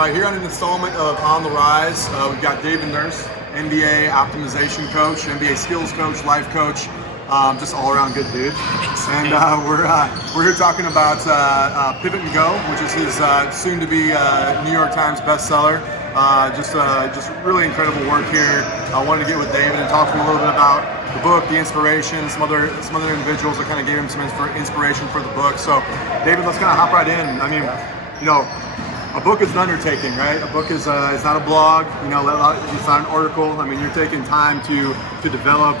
All right, here on an installment of On the Rise, we've got David Nurse, NBA optimization coach, NBA skills coach, life coach, just all around good dude. And we're here talking about Pivot and Go, which is his soon-to-be New York Times bestseller. Just really incredible work here. I wanted to get with David and talk to him a little bit about the book, the inspiration, some other individuals that kind of gave him some inspiration for the book. So, David, let's kind of hop right in. I mean, you know, a book is an undertaking, right? A book is it's not a blog, you know, it's not an article. I mean, you're taking time to develop,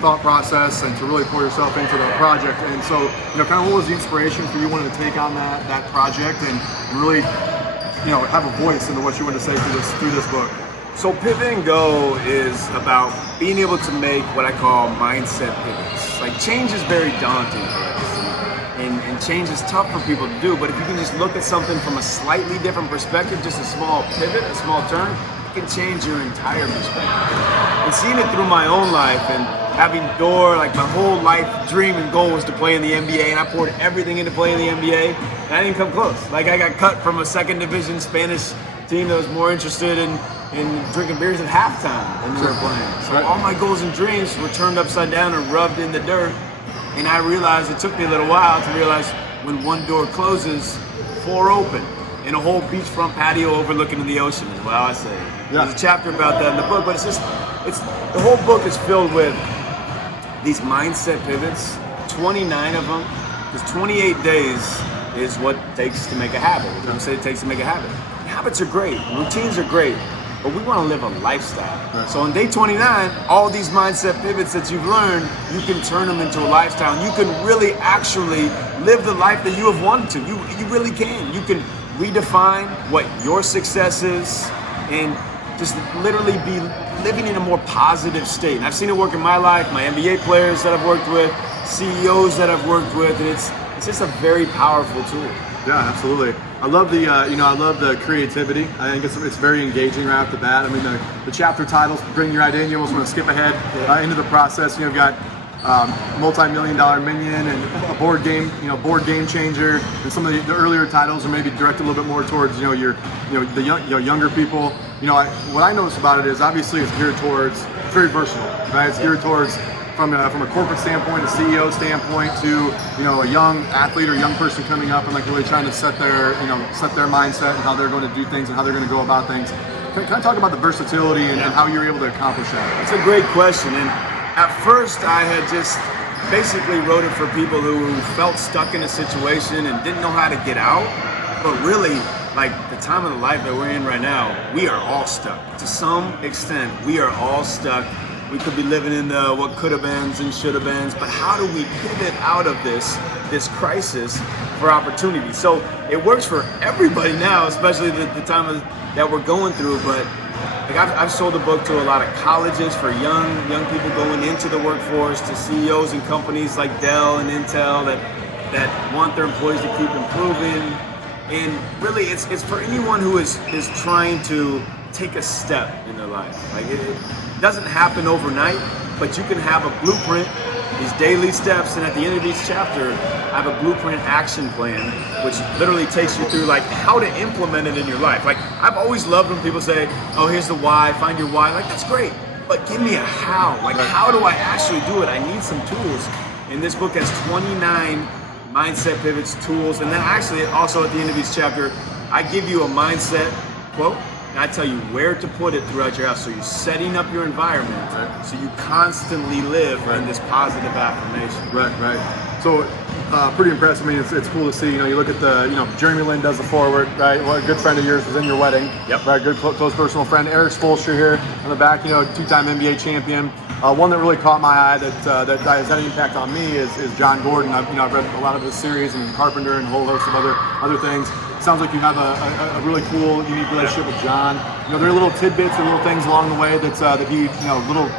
thought process and to really pour yourself into the project. And so, you know, kind of what was the inspiration for you wanting to take on that project and really, you know, have a voice into what you want to say through this book? So Pivot and Go is about being able to make what I call mindset pivots. Like, change is very daunting for us, and change is tough for people to do, but if you can just look at something from a slightly different perspective, just a small pivot, a small turn, it can change your entire perspective. And seeing it through my own life and having like my whole life dream and goal was to play in the NBA, and I poured everything into playing in the NBA, and I didn't come close. Like, I got cut from a second division Spanish team that was more interested in drinking beers at halftime than we were playing. So all my goals and dreams were turned upside down and rubbed in the dirt. And I realized, it took me a little while to realize, when one door closes, four open, in a whole beachfront patio overlooking the ocean is what I say. Yeah. There's a chapter about that in the book, but the whole book is filled with these mindset pivots, 29 of them, because 28 days is what it takes to make a habit. You know what I'm saying? It takes to make a habit. Habits are great, routines are great, but we want to live a lifestyle. Right. So on day 29, all these mindset pivots that you've learned, you can turn them into a lifestyle. You can really actually live the life that you have wanted to. You really can. You can redefine what your success is and just literally be living in a more positive state. And I've seen it work in my life, my NBA players that I've worked with, CEOs that I've worked with, and it's just a very powerful tool. Yeah, absolutely. I love the creativity. I think it's very engaging right off the bat. I mean, the chapter titles bring you right in. You almost want to skip ahead into the process. You know, you've got multi-million-dollar minion and a board game changer. And some of the earlier titles are maybe directed a little bit more towards the younger people. You know, what I notice about it is obviously it's geared towards, it's very versatile, right? It's geared towards from a corporate standpoint, a CEO standpoint, to a young athlete or young person coming up and like really trying to set their mindset and how they're going to do things and how they're going to go about things. Can I talk about the versatility and how you're able to accomplish that? It's a great question. And at first, I had just basically wrote it for people who felt stuck in a situation and didn't know how to get out. But really, like the time of the life that we're in right now, we are all stuck. To some extent, we are all stuck. We could be living in the what could have beens and should have beens, but how do we pivot out of this crisis for opportunity? So it works for everybody now, especially the time that we're going through. But like I've sold the book to a lot of colleges for young people going into the workforce, to CEOs and companies like Dell and Intel that want their employees to keep improving. And really, it's for anyone who is trying to take a step in their life. Like it doesn't happen overnight, but you can have a blueprint, these daily steps, and at the end of each chapter, I have a blueprint action plan, which literally takes you through like how to implement it in your life. Like, I've always loved when people say, oh, here's the why, find your why. Like, that's great, but give me a how. Like, how do I actually do it? I need some tools. And this book has 29 mindset pivots, tools, and then actually also at the end of each chapter, I give you a mindset quote, and I tell you where to put it throughout your house. So you're setting up your environment so you constantly live in this positive affirmation. Right. So pretty impressive. I mean, it's cool to see. You look at Jeremy Lin does the forward, right? Well, a good friend of yours was in your wedding. Yep. Right. Good close personal friend. Eric Spoelstra here on the back. Two-time NBA champion. One that really caught my eye that has had an impact on me is John Gordon. I've read a lot of his series and Carpenter and a whole host of other things. Sounds like you have a really cool, unique relationship with John. There are little tidbits and little things along the way that he, little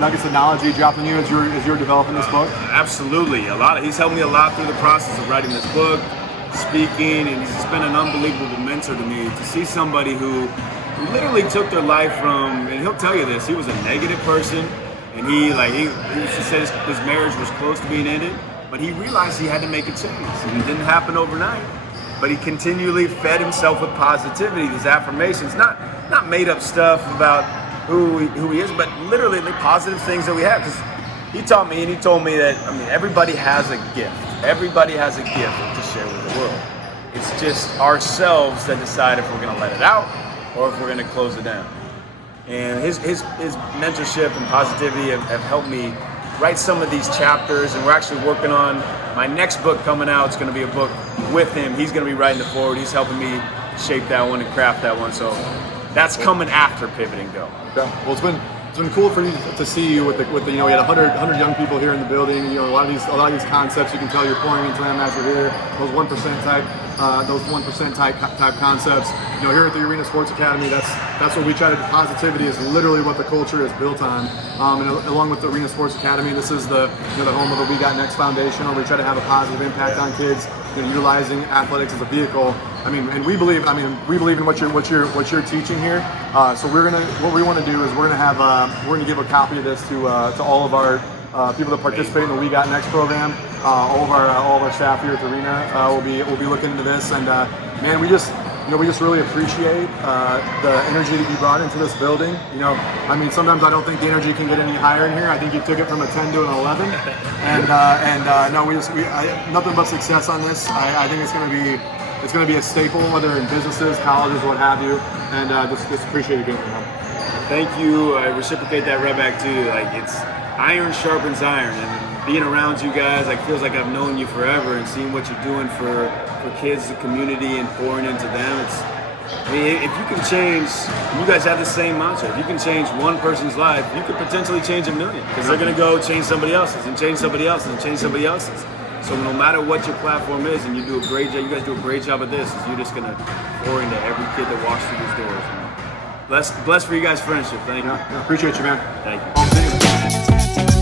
nuggets of knowledge he dropped on you as you're developing this book. Absolutely, he's helped me a lot through the process of writing this book, speaking, and he's just been an unbelievable mentor to me. To see somebody who literally took their life from, and he'll tell you this, he was a negative person, and he said his marriage was close to being ended, but he realized he had to make a change, and it didn't happen overnight. but he continually fed himself with positivity, these affirmations, not made up stuff about who he is, but literally the positive things that we have. Because he taught me and he told me that, I mean, everybody has a gift. Everybody has a gift to share with the world. It's just ourselves that decide if we're going to let it out or if we're going to close it down. And his mentorship and positivity have helped me write some of these chapters, and we're actually working on my next book coming out. It's going to be a book with him. He's going to be writing the forward. He's helping me shape that one and craft that one. So that's coming after Pivot and Go. Yeah. Well, it's been cool for you to see you with the you know, we had 100 young people here in the building. You know, a lot of these concepts you can tell you're pouring into them as you're here. Those 1% type concepts. You know, here at the Arena Sports Academy, that's what we try to do. Positivity is literally what the culture is built on. And along with the Arena Sports Academy, this is the home of the We Got Next Foundation, where we try to have a positive impact on kids, you know, utilizing athletics as a vehicle. I mean, and we believe in what you're teaching here. So what we want to do is we're gonna give a copy of this to all of our people that participate in the We Got Next program. All of our staff here at the Arena will be looking into this, and man, we just really appreciate the energy that you brought into this building. You know, I mean, sometimes I don't think the energy can get any higher in here. I think you took it from a 10 to an 11, and no, nothing but success on this. I think it's going to be a staple, whether in businesses, colleges, what have you, and just appreciate it, man. Thank you. I reciprocate that right back to you. Like, it's iron sharpens iron, and being around you guys, like, feels like I've known you forever, and seeing what you're doing for kids, the community, and pouring into them. I mean, if you can change, you guys have the same mantra. If you can change one person's life, you could potentially change 1 million, because they're going to go change somebody else's, and change somebody else's, and change somebody else's. So no matter what your platform is, and you do a great job, you guys do a great job at this, is you're just going to pour into every kid that walks through these doors. Blessed for you guys' friendship. Thank you. Yeah, appreciate you, man. Thank you.